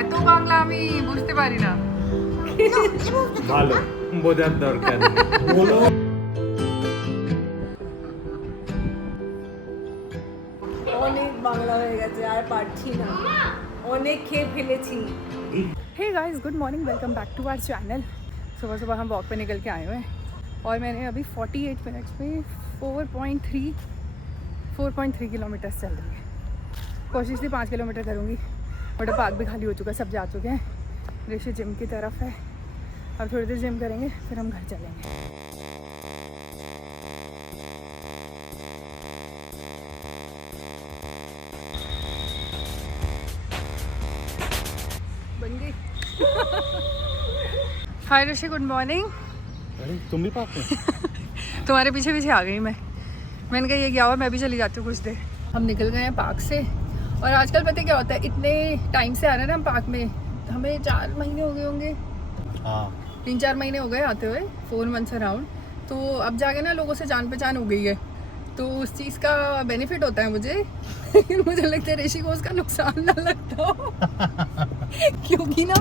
এত বাংলা আমি বুঝতে পারি না। ভালো বোঝার দরকার নেই। বলো অনেক বাংলা হয়ে গেছে আর পারছি না, অনেক খেয়ে ফেলেছি। Hey guys, good morning, welcome back to our channel. सुबह सुबह हम वॉक पे निकल के आए हुए हैं और मैंने अभी 48 मिनट्स में 4.3 किलोमीटर्स चल रही है। कोशिश थी 5 किलोमीटर करूँगी, बट पार्क भी खाली हो चुका है, सब जा चुके हैं। ऋषि जिम की तरफ है, अब थोड़ी देर जिम करेंगे फिर हम घर चलेंगे। बन गई। हाय ऋषि, गुड मॉर्निंग। अरे तुम भी पाप में? तुम्हारे पीछे पीछे आ गई मैंने कहा ये क्या हुआ, मैं भी चली जाती हूँ कुछ देर। हम निकल गए हैं पार्क से और आजकल पता है क्या होता है, इतने टाइम से आ रहे हैं ना हम पार्क में, हमें 4 महीने हो गए होंगे, हाँ 3-4 महीने हो गए आते हुए, 4 मंथ्स अराउंड। तो अब जाके ना लोगों से जान पहचान हो गई है, तो उस चीज़ का बेनिफिट होता है मुझे। मुझे लगता है ऋषि को उसका नुकसान ना लगता हो। क्योंकि ना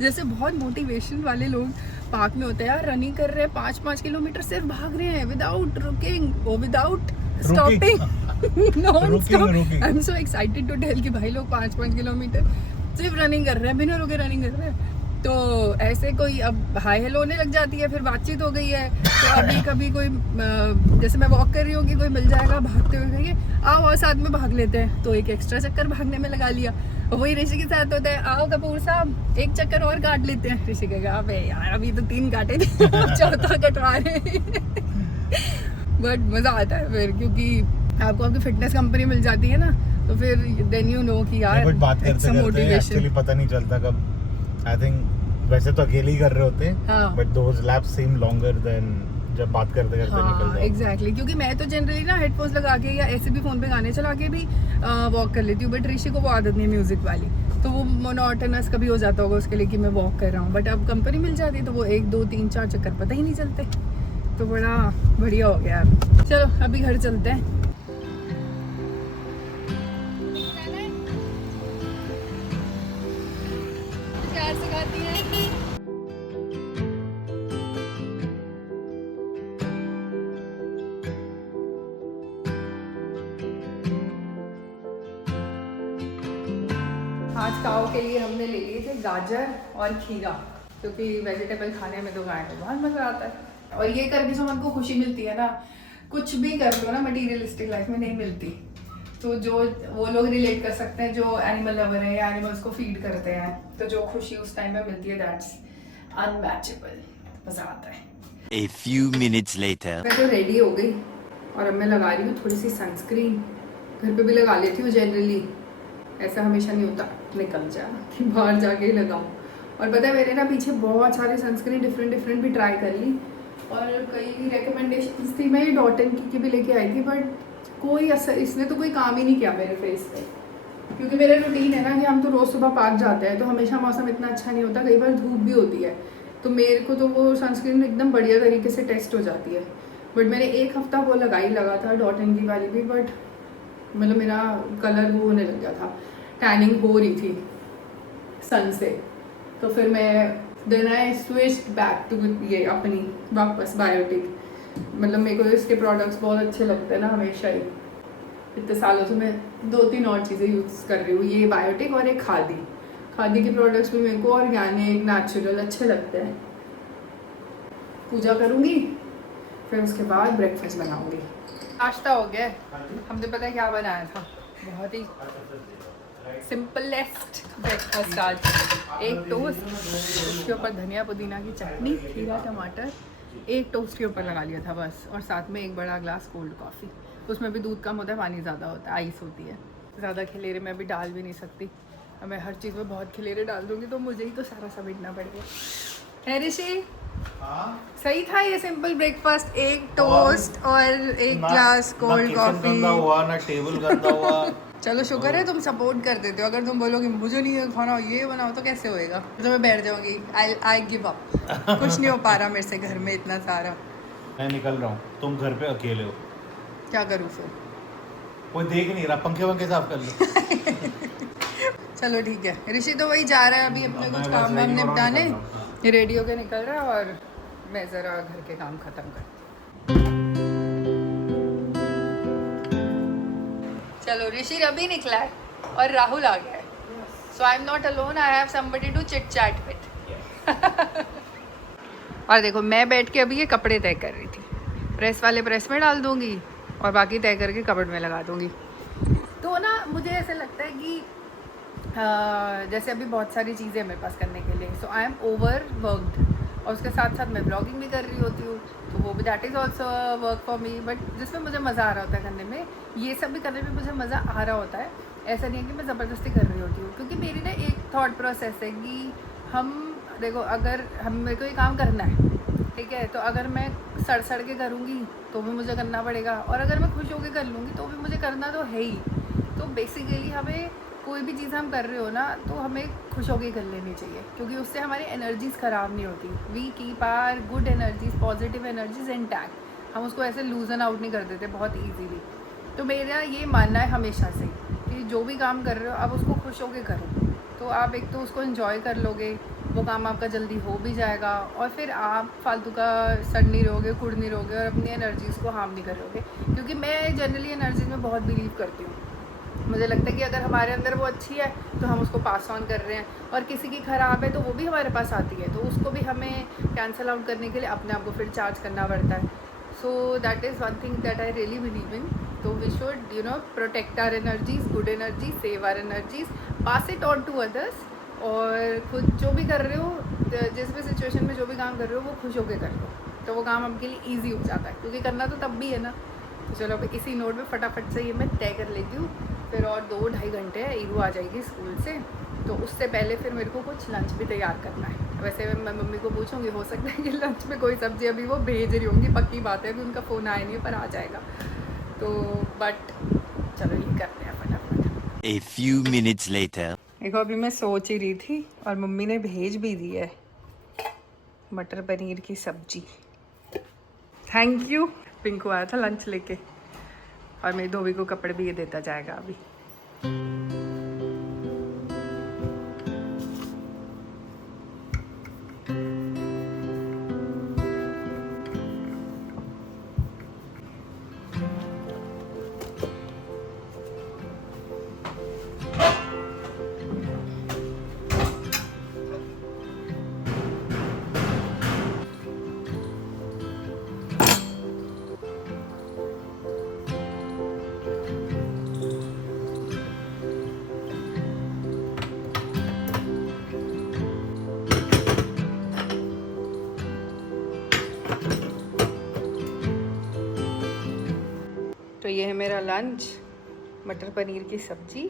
जैसे बहुत मोटिवेशन वाले लोग पार्क में होते हैं यार, रनिंग कर रहे हैं 5-5 किलोमीटर सिर्फ भाग रहे हैं विदाउट रुकिंग, वो without stopping, non stop. I am so excited to tell कि भाई लोग 5-5 किलोमीटर सिर्फ रनिंग कर रहे हैं, बिना रुके रनिंग कर रहे हैं। तो ऐसे कोई अब हाई हेलो होने लग जाती है, फिर बातचीत हो गई है। तो अभी कभी कोई जैसे मैं वॉक कर रही हूँ कि कोई मिल जाएगा भागते हुए, कहेंगे आओ और साथ में भाग लेते हैं, तो एक एक्स्ट्रा चक्कर भागने में लगा लिया। और वही ऋषि के साथ होता है, आओ कपूर साहब एक चक्कर और काट लेते हैं। ऋषि कहेगा अबे यार अभी तो 3 काटे थे, चौथा कटवा रहे। बट मज़ा आता है फिर, क्योंकि आपको आपकी फिटनेस कंपनी मिल जाती है ना, तो फिर देन यू नो कि यार कुछ बात करते करते एक्चुअली पता नहीं चलता कब। आई थिंक वैसे तो अकेले ही कर रहे होते हैं, but those laps seem longer than जब बात करते करते निकल जाओ। एग्जैक्टली, क्योंकि मैं तो जनरली ना हेडफोन्स लगा के या ऐसे भी फ़ोन पे गाने चला के भी वॉक कर लेती हूँ, बट ऋषि को वो आदत नहीं है म्यूज़िक वाली, तो वो मोनोटोनस कभी हो जाता होगा उसके लिए कि मैं वॉक कर रहा हूँ। बट अब कंपनी मिल जाती है तो वो 1, 2, 3, 4 चक्कर पता ही नहीं चलते, तो बड़ा बढ़िया हो गया। चलो अभी घर चलते हैं। प्यार से गाती है। आज काओ के लिए हमने ले लिए थे गाजर और खीरा, क्योंकि वेजिटेबल खाने में तो गाय को बहुत मज़ा आता है। और ये करके जो हमको खुशी मिलती है ना, कुछ भी कर लो ना मटीरियलिस्टिक लाइफ में नहीं मिलती। तो जो वो लोग रिलेट कर सकते हैं जो एनिमल लवर है या एनिमल्स को फीड करते हैं, तो जो खुशी उस टाइम में मिलती है दैट्स अनमैचेबल, मज़ा आता है। A few minutes later. मैं तो रेडी हो गई और अब मैं लगा रही हूँ थोड़ी सी सनस्क्रीन। घर पे भी लगा लेती हूँ जनरली, ऐसा हमेशा नहीं होता निकल जा कि बाहर जाके ही लगाऊं। और पता है मैंने ना पीछे बहुत सारे सनस्क्रीन डिफरेंट भी ट्राई कर ली और कई रिकमेंडेशंस थी, मैं ये डॉटन की भी लेके आई थी, बट कोई असर, इसने तो कोई काम ही नहीं किया मेरे फेस पे। क्योंकि मेरा रूटीन है ना कि हम तो रोज़ सुबह पार्क जाते हैं, तो हमेशा मौसम इतना अच्छा नहीं होता, कई बार धूप भी होती है, तो मेरे को तो वो सनस्क्रीन एकदम बढ़िया तरीके से टेस्ट हो जाती है। बट मैंने 1 हफ्ता वो लगा था डॉटन की वाली भी, बट मतलब मेरा कलर वो होने लग गया था, टैनिंग हो रही थी सन से। तो फिर मैं then I switched back to ये अपनी वापस बायोटिक। मतलब मेरे को इसके प्रोडक्ट्स बहुत अच्छे लगते हैं ना हमेशा ही, इतने सालों से मैं 2-3 और चीज़ें यूज़ कर रही हूँ, ये बायोटिक और एक खादी के प्रोडक्ट्स भी मेरे को ऑर्गेनिक नेचुरल अच्छे लगते हैं। पूजा करूँगी, फिर उसके बाद ब्रेकफास्ट बनाऊँगी। नाश्ता हो गया, हमने पता है क्या बनाया था, बहुत ही सिंपलेस्ट ब्रेकफास्ट आज। एक टोस्ट, उसके ऊपर धनिया पुदीना की चटनी, खीरा टमाटर, एक टोस्ट के ऊपर लगा लिया था बस, और साथ में एक बड़ा ग्लास कोल्ड कॉफ़ी। उसमें भी दूध कम होता है, पानी ज़्यादा होता है, आइस होती है। ज़्यादा खिलेरे मैं अभी डाल भी नहीं सकती, अब मैं हर चीज़ में बहुत खिलेरे डाल दूँगी तो मुझे ही तो सारा समेटना पड़ेगा। है ऋषि? सही था ये सिंपल ब्रेकफास्ट, एक टोस्ट और एक ग्लास कोल्ड कॉफ़ी। ना टेबल गंदा हुआ। चलो शुक्र है तुम सपोर्ट कर देते हो, अगर तुम बोलोगे मुझे नहीं खाना ये बनाओ तो कैसे होएगा, तो मैं बैठ जाऊंगी, आई गिव अप। कुछ नहीं हो पा रहा मेरे से घर में इतना सारा। मैं निकल रहा हूँ, तुम घर पे अकेले हो, क्या करूँ फिर? कोई देख नहीं रहा, पंखे वंखे साफ कर लो। चलो ठीक है, ऋषि तो वही जा रहा है अभी अपने कुछ काम वाम निपटाने, रेडी होके निकल रहा है और मैं ज़रा घर के काम ख़त्म कर। चलो ऋषि अभी निकला है और राहुल आ गया है, so I am not alone, I have somebody to chit chat with. और देखो मैं बैठ के अभी ये कपड़े तय कर रही थी, प्रेस वाले प्रेस में डाल दूंगी और बाकी तय करके कपड़ में लगा दूंगी। तो ना मुझे ऐसा लगता है कि जैसे अभी बहुत सारी चीज़ें मेरे पास करने के लिए, सो आई एम ओवर वर्कड और उसके साथ साथ मैं ब्लॉगिंग भी कर रही होती हूँ, तो वो भी that is also work for me, but जिसमें मुझे मज़ा आ रहा होता है करने में, ये सब भी करने में मुझे मज़ा आ रहा होता है। ऐसा नहीं है कि मैं ज़बरदस्ती कर रही होती हूँ, क्योंकि मेरी ना एक थॉट प्रोसेस है कि हम देखो, अगर मेरे को ये काम करना है, ठीक है, तो अगर मैं सड़ के करूँगी तो भी मुझे करना पड़ेगा, और अगर मैं खुश होकर कर लूँगी तो भी मुझे करना तो है ही। तो बेसिकली हमें कोई भी चीज़ हम कर रहे हो ना, तो हमें खुश होकर कर लेनी चाहिए, क्योंकि उससे हमारी एनर्जीज़ ख़राब नहीं होती। We keep our good energies, positive energies intact, हम उसको ऐसे लूजन आउट नहीं कर देते बहुत ईजीली। तो मेरा ये मानना है हमेशा से कि जो भी काम कर रहे हो आप उसको खुश होकर करो, तो आप एक तो उसको एंजॉय कर लोगे, वो काम आपका जल्दी हो भी जाएगा, और फिर आप फालतू का सड़ नहीं रहोगे, कुड़ नहीं रहोगे और अपनी एनर्जीज़ को हार्म नहीं करोगे। क्योंकि मैं जनरली एनर्जीज़ में बहुत बिलीव करती हूँ। मुझे लगता है कि अगर हमारे अंदर वो अच्छी है तो हम उसको पास ऑन कर रहे हैं, और किसी की ख़राब है तो वो भी हमारे पास आती है, तो उसको भी हमें कैंसिल आउट करने के लिए अपने आप को फिर चार्ज करना पड़ता है। So that is one thing that I really believe in. तो we should protect our energies, good energy, save our energies, pass it on to others, और खुद जो भी कर रहे हो, जिस भी सिचुएशन में जो भी काम कर रहे हो वो खुश होकर कर लो, तो वो काम आपके लिए ईजी हो जाता है, क्योंकि करना तो तब भी है ना। तो चलो अभी इसी नोट में फटाफट से ये मैं तय कर लेती हूँ, फिर और 2-2.5 घंटे है, ईरू आ जाएगी स्कूल से, तो उससे पहले फिर मेरे को कुछ लंच भी तैयार करना है। वैसे मैं मम्मी को पूछूंगी, हो सकता है कि लंच में कोई सब्ज़ी अभी वो भेज रही होंगी, पक्की बात है, अभी उनका फ़ोन आया नहीं है, पर आ जाएगा। तो बट चलो ये करते हैं फटाफट। A few minutes later. देखो अभी मैं सोच ही रही थी और मम्मी ने भेज भी दी है मटर पनीर की सब्जी। Thank you. पिंकू आया था लंच लेके, और मेरी धोबी को कपड़े भी ये देता जाएगा अभी। तो ये है मेरा लंच, मटर पनीर की सब्जी,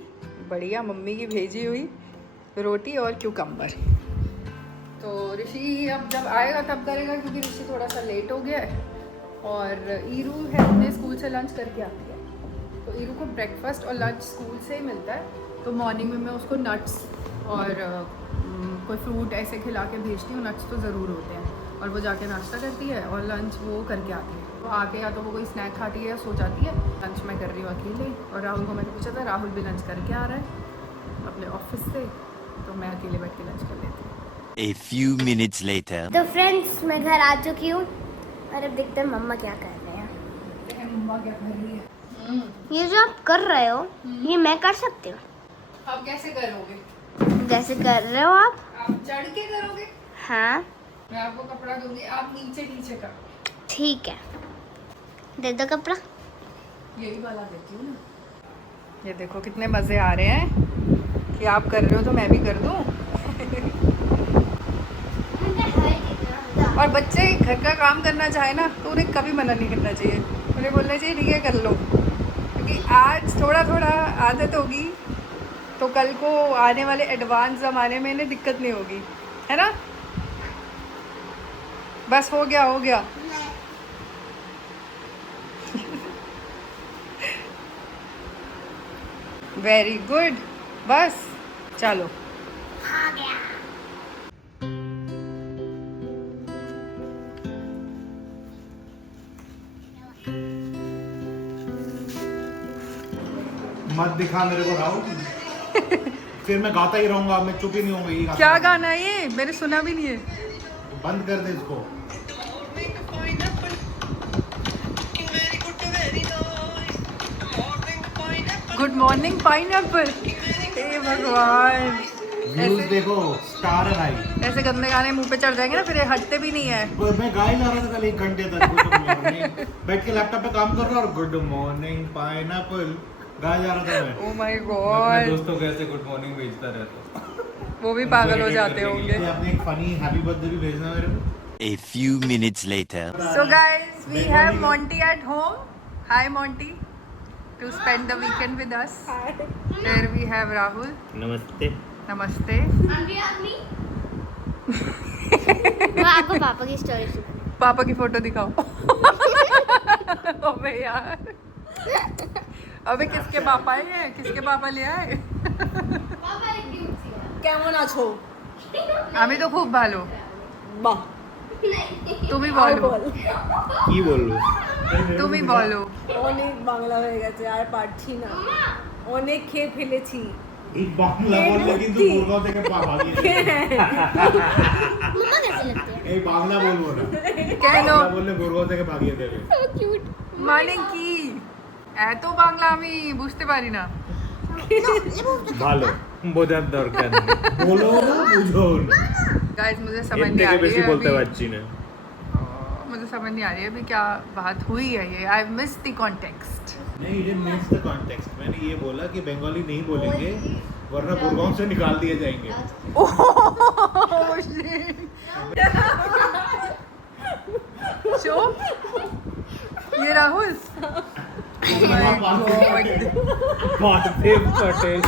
बढ़िया मम्मी की भेजी हुई रोटी और क्यूकम्बर। तो ऋषि अब जब आएगा तब करेगा, क्योंकि ऋषि थोड़ा सा लेट हो गया है, और ईरू है अपने स्कूल से लंच करके आती है, तो ईरू को ब्रेकफास्ट और लंच स्कूल से ही मिलता है। तो मॉर्निंग में मैं उसको नट्स और कोई फ्रूट ऐसे खिला के भेजती हूँ, नट्स तो ज़रूर होते हैं, और वो जाके नाश्ता करती है और लंच वो करके आती है। तो आके या तो वो कोई स्नैक खाती है या सो जाती है। लंच मैं कर रही हूँ अकेले, और राहुल को मैंने पूछा था, राहुल भी लंच करके आ रहा है अपने ऑफिस से, तो मैं अकेले बैठ के लंच कर लेती हूँ। A few minutes later. तो फ्रेंड्स मैं घर आ चुकी हूँ, और अब देखते हैं मम्मा क्या कर रहे हैं। मम्मा क्या कर रही है? ये जो आप कर रहे हो ये मैं कर सकती हूँ। आप कैसे करोगे? जैसे कर रहे हो आप चढ़ के करोगे? हाँ मैं आपको कपड़ा दूंगी, आप नीचे नीचे करो। ठीक है, दे दो कपड़ा। यही वाला देती हूँ ना। ये देखो कितने मज़े आ रहे हैं कि आप कर रहे हो तो मैं भी कर दूँ। और बच्चे घर का काम करना चाहे ना तो उन्हें कभी मना नहीं करना चाहिए, उन्हें बोलना चाहिए ठीक है कर लो, क्योंकि आज थोड़ा थोड़ा आदत होगी तो कल को आने वाले एडवांस ज़माने में इन्हें दिक्कत नहीं होगी, है ना। बस हो गया हो गया। वेरी गुड, बस चलो। मत दिखा मेरे को राहुल। फिर मैं गाता ही रहूंगा, मैं चुप ही नहीं होऊंगा, ये गाता क्या रहूंगा। गाना है ये? मैंने सुना भी नहीं है। बंद कर दे इसको। Good morning pineapple. हे भगवान, व्यूज ऐसे देखो, स्टार है भाई। ऐसे गंदे गाने मुंह पे चढ़ जाएंगे ना, फिर ये हटते भी नहीं है। मैं गा ही ला रहा था कल 1 घंटे तक, गुड मॉर्निंग बैठ के लैपटॉप पे काम कर रहा और गुड मॉर्निंग पाइनएप्पल गा जा रहा था मैं। ओ माय अपने गॉड, दोस्तों को ऐसे गुड मॉर्निंग भेजता रहता हूँ। वो भी पागल हो जाते ये होंगे। आपने एक फनी हैप्पी बर्थडे भी भेजना मेरे को। A few minutes later. So guys, we have Monty at home. Hi Monty, to spend the weekend with us. Here we have Rahul. नमस्ते। Namaste. मैं आपको पापा की स्टोरी सुनाऊं। पापा की फोटो दिखाओ। अबे यार, अबे किसके पापा है? किसके पापा ले आए? কেমন আছো? আমি তো খুব ভালো, বাহ, তুমি আর বলো। বল। কি বলবো? তুমি বলো। অনেক বাংলা হয়ে গেছে, আর পারছি না। অনেক খেয়ে ফেলেছি। एक बांग्ला बोलने কিন্তু গুরগাঁও থেকে ভাগিয়ে দেবে। मम्मा कैसे लगते हैं? এই বাংলা বলবো না। কেন? বাংলা বললে গুরগাঁও থেকে ভাগিয়ে দেবে। क्यूट। মানে কি? এত বাংলা আমি বুঝতে পারি না। ভালো বোঝার দরকার নেই, বলো না বুঝো না। गाइस मुझे এর समझ नहीं आ থেকে रही বেশি है বলতে अभी। পারছি না। मुझे समझ नहीं आ रही है अभी क्या बात हुई है ये। I miss the context. नहीं, you didn't miss the context. मैंने ये बोला कि बंगाली नहीं बोलेंगे वरना गुरगांव से निकाल दिए जाएंगे। चुप, ये राहुल। पार्थिव Patel.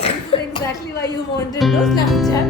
This is exactly why you wanted no Snapchat.